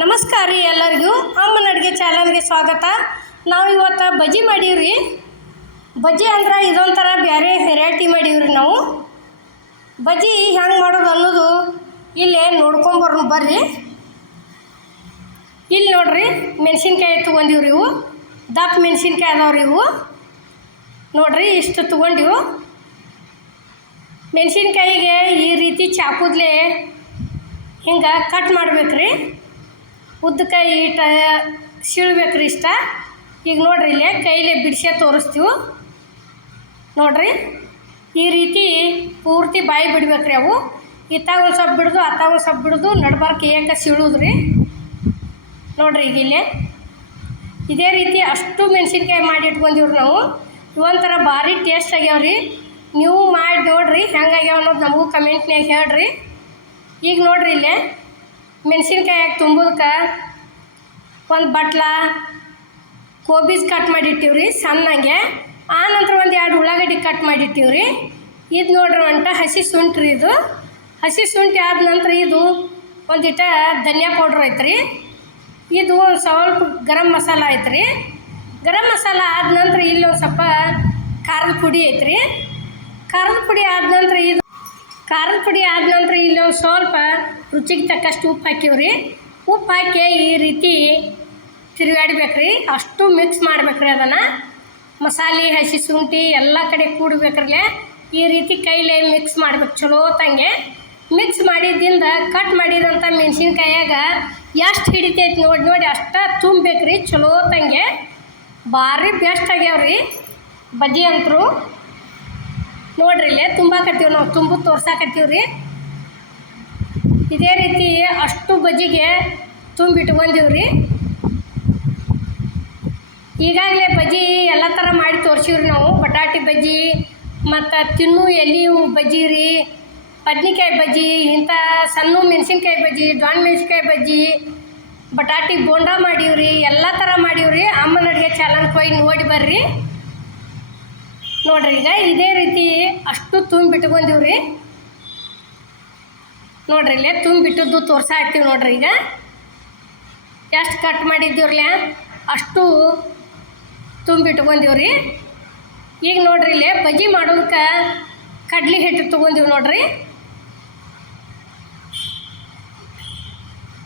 ನಮಸ್ಕಾರ ರೀ ಎಲ್ಲರಿಗೂ. ಅಮ್ಮನ ಅಡುಗೆ ಚಾನಲ್ಗೆ ಸ್ವಾಗತ. ನಾವು ಇವತ್ತು ಬಜ್ಜಿ ಮಾಡೀವ್ರಿ. ಬಜ್ಜಿ ಅಂದ್ರೆ ಇದೊಂಥರ ಬೇರೆ ವೆರೈಟಿ ಮಾಡೀವ್ರಿ ನಾವು. ಬಜ್ಜಿ ಹೆಂಗೆ ಮಾಡೋದು ಅನ್ನೋದು ಇಲ್ಲೇ ನೋಡ್ಕೊಂಬರ್ನು ಬರ್ರಿ. ಇಲ್ಲಿ ನೋಡ್ರಿ ಮೆಣಸಿನ್ಕಾಯಿ ತೊಗೊಂಡಿವ್ರಿ ಇವು. ದಪ್ಪ ಮೆಣಸಿನ್ಕಾಯಿ ಅದಾವ್ರಿ ಇವು. ನೋಡ್ರಿ ಇಷ್ಟು ತೊಗೊಂಡಿವು. ಮೆಣಸಿನ್ಕಾಯಿಗೆ ಈ ರೀತಿ ಚಾಕುದ್ಲೆ ಹಿಂಗೆ ಕಟ್ ಮಾಡ್ಬೇಕ್ರಿ. ಉದ್ದಕಾಯಿ ಸೀಳ್ಬೇಕು ರೀ ಇಷ್ಟ. ಈಗ ನೋಡ್ರಿ ಇಲ್ಲೇ ಕೈಲೇ ಬಿಡಿಸೇ ತೋರಿಸ್ತೀವಿ. ನೋಡ್ರಿ. ಈ ರೀತಿ ಪೂರ್ತಿ ಬಾಯಿ ಬಿಡ್ಬೇಕ್ರಿ ಅವು. ಇತ್ತಾಗ ಒಂದು ಸ್ವಲ್ಪ ಬಿಡ್ದು, ಅತ್ತಾಗ ಒಂದು ಸ್ವಲ್ಪ ಬಿಡ್ದು, ನಡ್ಬಾರ್ಕ ಏಕ ಸೀಳುದ್ರಿ ನೋಡ್ರಿ ಈಗ ಇಲ್ಲೇ. ಇದೇ ರೀತಿ ಅಷ್ಟು ಮೆಣಸಿನ್ಕಾಯಿ ಮಾಡಿ ಇಟ್ಕೊಂಡಿವ್ರಿ ನಾವು. ಇವೊಂಥರ ಭಾರಿ ಟೇಸ್ಟ್ ಆಗ್ಯಾವ್ರಿ. ನೀವು ಮಾಡಿ ನೋಡ್ರಿ ಹೆಂಗಾಗ್ಯಾವ ಅನ್ನೋದು ನಮಗೂ ಕಮೆಂಟ್ನಾಗ ಹೇಳ್ರಿ. ಈಗ ನೋಡ್ರಿ ಇಲ್ಲೇ. ಮೆಣಸಿನ್ಕಾಯಿ ತುಂಬೋದಕ್ಕೆ? ಒಂದು ಬಟ್ಲ ಕೋಬೀಸ್ ಕಟ್ ಮಾಡಿಟ್ಟಿವ್ರಿ ಸಣ್ಣಂಗೆ. ಆ ನಂತರ ಒಂದು ಎರಡು ಉಳ್ಳಾಗಡ್ಡಿ ಕಟ್ ಮಾಡಿಟ್ಟಿವ್ರಿ. ಇದು ನೋಡ್ರಿ ಒಂಟ ಹಸಿ ಶುಂಠಿ ರೀ ಇದು. ಹಸಿ ಶುಂಠಿ ಆದ ನಂತರ ಇದು ಒಂದಿಟ ಧನಿಯಾ ಪೌಡ್ರ್ ಐತ್ರಿ. ಇದು ಒಂದು ಸ್ವಲ್ಪ ಗರಂ ಮಸಾಲ ಐತ್ರಿ. ಗರಂ ಮಸಾಲ ಆದ ನಂತರ ಇಲ್ಲಿ ಒಂದು ಸ್ವಲ್ಪ ಖಾರದ ಪುಡಿ ಐತ್ರಿ. ಖಾರದ ಪುಡಿ ಆದ ನಂತರ ಇದು ಖಾರದ ಪುಡಿ ಆದ ನಂತರ ಇಲ್ಲಿ ಒಂದು ಸ್ವಲ್ಪ ರುಚಿಗೆ ತಕ್ಕಷ್ಟು ಉಪ್ಪು ಹಾಕಿವ್ರಿ. ಉಪ್ಪು ಹಾಕಿ ಈ ರೀತಿ ತಿರುಗಾಡ್ಬೇಕ್ರಿ. ಅಷ್ಟು ಮಿಕ್ಸ್ ಮಾಡ್ಬೇಕ್ರಿ ಅದನ್ನು. ಮಸಾಲೆ, ಹಸಿ ಶುಂಠಿ ಎಲ್ಲ ಕಡೆ ಕೂಡ್ಬೇಕ್ರಲ್ಲೇ ಈ ರೀತಿ ಕೈಲೇ ಮಿಕ್ಸ್ ಮಾಡ್ಬೇಕು, ಚಲೋ ತಂಗೆ ಮಿಕ್ಸ್ ಮಾಡಿದ್ದಿಂದ ಕಟ್ ಮಾಡಿದಂಥ ಮೆಣಸಿನ್ಕಾಯಾಗ ಎಷ್ಟು ಹಿಡಿತೈತಿ ನೋಡಿ ನೋಡಿ ಅಷ್ಟು ತುಂಬಬೇಕ್ರಿ, ಚಲೋ ತಂಗೆ ಭಾರಿ ಬೆಸ್ಟ್ ಆಗ್ಯಾವ್ರಿ. ಬಜ್ಜಿ ಅಂತರು ನೋಡ್ರಿ ಇಲ್ಲೇ ತುಂಬಾಕತ್ತೀವಿ ನಾವು, ತುಂಬ ತೋರ್ಸಾಕತ್ತೀವಿ ಇದೇ ರೀತಿ ಅಷ್ಟು ಬಜ್ಜಿಗೆ ತುಂಬಿಟ್ಕೊಂಡಿವ್ರಿ ರೀ ಈಗಾಗಲೇ ಬಜ್ಜಿ ಎಲ್ಲ ಥರ ಮಾಡಿ ತೋರಿಸಿವ್ರಿ ನಾವು. ಬಟಾಟಿ ಬಜ್ಜಿ, ಮತ್ತು ತಿನ್ನು ಎಲೆ ಬಜ್ಜಿ ರೀ. ಬದ್ನಿಕಾಯಿ ಬಜ್ಜಿ ಇಂಥ ಸಣ್ಣ ಮೆಣಸಿನ್ಕಾಯಿ ಬಜ್ಜಿ ದೊಣ್ಣ ಮೆಣಸಿನ್ಕಾಯಿ ಬಜ್ಜಿ, ಬಟಾಟಿ ಬೋಂಡ ಮಾಡೀವ್ರಿ. ಎಲ್ಲ ಥರ ಮಾಡೀವ್ರಿ. ಅಮ್ಮನ ಅಡುಗೆ ಚಾನಲ್ಗೆ ಹೋಗಿ ನೋಡಿ ಬರ್ರಿ. ನೋಡ್ರಿ ಈಗ ಇದೇ ರೀತಿ ಅಷ್ಟು ತುಂಬಿಟ್ಕೊಂಡಿವ್ರಿ ನೋಡ್ರಿ ಇಲ್ಲೇ ತುಂಬಿಟ್ಟದ್ದು ತೋರ್ಸಾ ಹಾಕ್ತೀವಿ ನೋಡ್ರಿ ಈಗ. ಎಷ್ಟು ಕಟ್ ಮಾಡಿದ್ದೀವ್ರಲ್ಲ? ಅಷ್ಟು ತುಂಬಿಟ್ಕೊಂಡಿವ್ರಿ ಈಗ ನೋಡ್ರಿ ಇಲ್ಲೇ ಬಜ್ಜಿ ಮಾಡೋದಕ್ಕೆ ಕಡ್ಲಿ ಹಿಟ್ಟು ತೊಗೊಂಡಿವಿ ನೋಡ್ರಿ.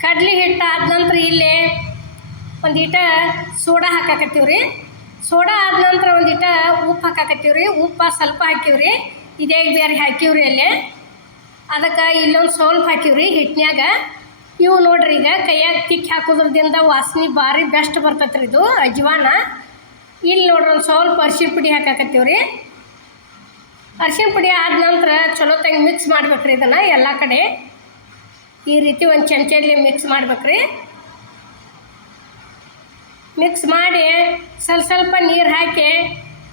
ಕಡ್ಲಿ ಹಿಟ್ಟು ಆದ ನಂತರ ಇಲ್ಲಿ ಒಂದೀಟ ಸೋಡಾ ಹಾಕಾಕತ್ತೀವಿ ರೀ ಸೋಡಾ ಆದ ನಂತರ ಒಂದಿಟ ಉಪ್ಪು ಹಾಕಾಕತ್ತೀವಿ ರೀ ಉಪ್ಪು ಸ್ವಲ್ಪ ಹಾಕಿವಿ ರೀ ಇದೇ ಬೇರೆ ಹಾಕಿವ್ರಿ ಅಲ್ಲಿ. ಅದಕ್ಕೆ ಇಲ್ಲೊಂದು ಸ್ವಲ್ಪ ಹಾಕಿವ್ರಿ ರೀ ಹಿಟ್ನ್ಯಾಗ. ಇವು ನೋಡ್ರಿ ಈಗ ಕೈಯಾಗ ತಿಕ್ಕಿ ಹಾಕೋದ್ರದಿಂದ ವಾಸನೆ ಭಾರಿ ಬೆಸ್ಟ್ ಬರ್ತೈತೆ ರೀ ಇದು ಅಜ್ವಾನ. ಇಲ್ಲಿ ನೋಡ್ರಿ ಒಂದು ಸ್ವಲ್ಪ ಅರ್ಶಿಣ ಪುಡಿ ಹಾಕಾಕತ್ತೀವಿ ರೀ ಪುಡಿ ಆದ ನಂತರ ಚಲೋ ತಂಗಿ ಮಿಕ್ಸ್ ಮಾಡ್ಬೇಕ್ರಿ ಇದನ್ನು ಎಲ್ಲ ಕಡೆ. ಈ ರೀತಿ ಒಂದು ಚಮಚಲ್ಲಿ ಮಿಕ್ಸ್ ಮಾಡ್ಬೇಕ್ರಿ. ಮಿಕ್ಸ್ ಮಾಡಿ ಸ್ವಲ್ಪ ಸ್ವಲ್ಪ ನೀರು ಹಾಕಿ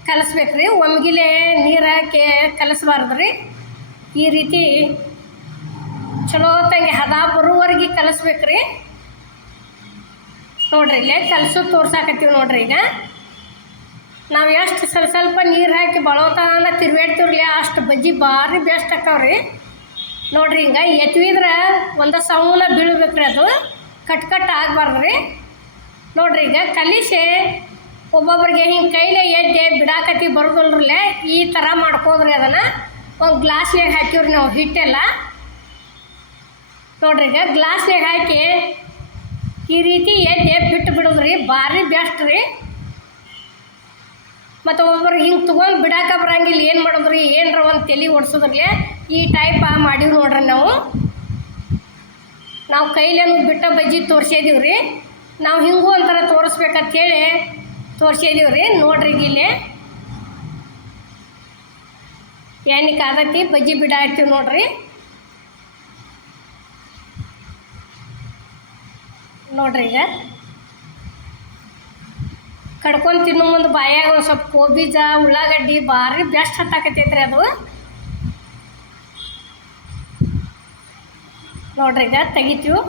ಕಲಸ್ಬೇಕ್ರಿ. ಒಮ್ಗಿಲೆ ನೀರು ಹಾಕಿ ಕಲಸ್ಬಾರ್ದು ರೀ ಈ ರೀತಿ ಚಲೋ ತಂಗೆ ಹದ ಬರುವವರೆಗೆ ಕಲಸ್ಬೇಕ್ರಿ. ನೋಡ್ರಿ, ಇಲ್ಲೇ ಕಲಸು ತೋರ್ಸಾಕತ್ತೀವಿ ನೋಡ್ರಿ ಈಗ. ನಾವು ಎಷ್ಟು ಸ್ವಲ್ಪ ಸ್ವಲ್ಪ ನೀರು ಹಾಕಿ ಬಳೋತನ ತಿರ್ವೇಡ್ತೀವ್ರಲ್ಲ ಅಷ್ಟು ಬಜ್ಜಿ ಭಾರಿ ಬೆಸ್ಟ್ ಆಕಾವ್ರಿ ನೋಡ್ರಿ ಹಿಂಗೆ ಎತ್ವಿದ್ರೆ ಒಂದು ಸೌನ ಬೀಳ್ಬೇಕ್ರಿ ಅದು. ಕಟ್ ಕಟ್ ಆಗಬಾರ್ದು ರೀ ನೋಡ್ರಿ ಈಗ ಕಲಿಸಿ ಒಬ್ಬೊಬ್ರಿಗೆ ಹಿಂಗೆ ಕೈಲೇ ಎದ್ದೆ ಬಿಡಾಕತಿ ಬರೋದಲ್ರಲ್ಲೇ, ಈ ಥರ ಮಾಡ್ಕೋದ್ರಿ ಅದನ್ನು. ಒಂದು ಗ್ಲಾಸ್ನಾಗ ಹಾಕಿವ್ರಿ ನಾವು ಹಿಟ್ಟೆಲ್ಲ. ನೋಡ್ರಿ ಈಗ ಗ್ಲಾಸ್ನಾಗ ಹಾಕಿ ಈ ರೀತಿ ಎದ್ದೆ ಬಿಟ್ಟು ಬಿಡೋದ್ರಿ, ಭಾರಿ ಬೆಸ್ಟ್ ರೀ. ಮತ್ತು ಒಬ್ಬರು ಹಿಂಗೆ ತೊಗೊಂಡು ಬಿಡಾಕ ಬರಂಗಿಲ್ಲ, ಏನು ಮಾಡೋದ್ರಿ, ಏನರ ಒಂದು ತಲೆ ಓಡಿಸೋದ್ರಲ್ಲೇ ಈ ಟೈಪ್ ಮಾಡೀವಿ ನೋಡ್ರಿ ನಾವು. ನಾವು ಕೈಲೇನು ಬಿಟ್ಟ ಬಜ್ಜಿ ತೋರಿಸಿದೀವಿ ರೀ ನಾವು ಹಿಂಗೂ ಒಂಥರ ತೋರಿಸ್ಬೇಕಂತ ಹೇಳಿ ತೋರಿಸಿದೀವಿ ರೀ ನೋಡ್ರಿ ಇಲ್ಲಿ. ಏನಕ್ಕೆ ಆಗತ್ತಿ ಬಜ್ಜಿ ಬಿಡ ಇರ್ತೀವಿ ನೋಡ್ರಿ. ನೋಡ್ರಿ ಈಗ. ಕಡ್ಕೊಂಡು ತಿನ್ನು ಮುಂದೆ ಬಾಯಾಗ ಒಂದು ಸ್ವಲ್ಪ ಕೋಬೀಜ ಉಳ್ಳಾಗಡ್ಡಿ ಭಾರಿ ಬೆಸ್ಟ್ ಹತ್ತಾಕತೈತ್ರಿ ಅದು. ನೋಡ್ರಿ ಈಗ, ತೆಗಿತೀವಿ.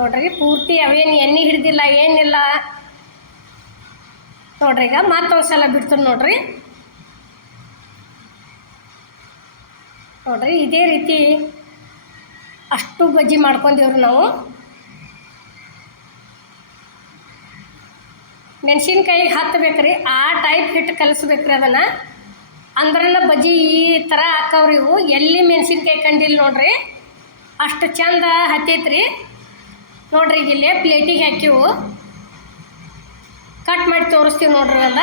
ನೋಡ್ರಿ, ಪೂರ್ತಿ ಅವೇನು ಎಣ್ಣೆ ಹಿಡ್ದಿಲ್ಲ, ಏನಿಲ್ಲ. ನೋಡ್ರಿ ಈಗ ಮತ್ತೊಂದು ಸಲ ಬಿಡ್ತೀನಿ ನೋಡ್ರಿ. ನೋಡ್ರಿ, ಇದೇ ರೀತಿ ಅಷ್ಟು ಬಜ್ಜಿ ಮಾಡ್ಕೊಂಡಿವ್ರಿ ನಾವು. ಮೆಣಸಿನ್ಕಾಯಿಗೆ ಹತ್ತಬೇಕು ರೀ ಆ ಟೈಪ್ ಹಿಟ್ಟು ಕಲಿಸ್ಬೇಕು ರೀ ಅದನ್ನು. ಅಂದ್ರನ ಬಜ್ಜಿ ಈ ಥರ ಹಾಕವ್ರಿ ಇವು. ಎಲ್ಲಿ ಮೆಣಸಿನ್ಕಾಯಿ ಕಂಡಿಲ್ಲ ನೋಡ್ರಿ. ಅಷ್ಟು ಚಂದ ಹತ್ತೈತ್ರಿ. ನೋಡ್ರಿ ಈಗ ಇಲ್ಲೇ ಪ್ಲೇಟಿಗೆ ಹಾಕಿವು. ಕಟ್ ಮಾಡಿ ತೋರಿಸ್ತೀವಿ ನೋಡ್ರಿ ಎಲ್ಲ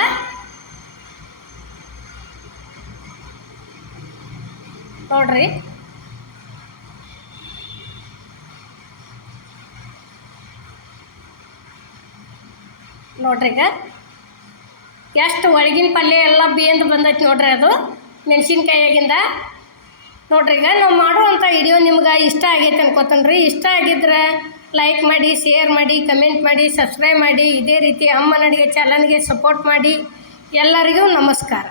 ನೋಡ್ರಿ. ನೋಡ್ರಿ ಈಗ. ಎಷ್ಟು ಒಳಗಿನ ಪಲ್ಯ ಎಲ್ಲ ಬೇಂದು ಬಂದೈತಿ ನೋಡ್ರಿ ಅದು. ಮೆಣಸಿನ್ಕಾಯಿಯಾಗಿಂದ ನೋಡ್ರಿ ಈಗ ನಾವು ಮಾಡುವಂಥ ವಿಡಿಯೋ ನಿಮ್ಗೆ ಇಷ್ಟ ಆಗೈತೆ ಅನ್ಕೋತೇನೆ ರೀ ಇಷ್ಟ ಆಗಿದ್ರೆ ಲೈಕ್ ಮಾಡಿ ಶೇರ್ ಮಾಡಿ ಕಮೆಂಟ್ ಮಾಡಿ ಸಬ್ಸ್ಕ್ರೈಬ್ ಮಾಡಿ, ಇದೇ ರೀತಿ ಅಮ್ಮನ ಅಡುಗೆ ಚಾನಲ್ಗೆ ಸಪೋರ್ಟ್ ಮಾಡಿ ಎಲ್ಲರಿಗೂ ನಮಸ್ಕಾರ.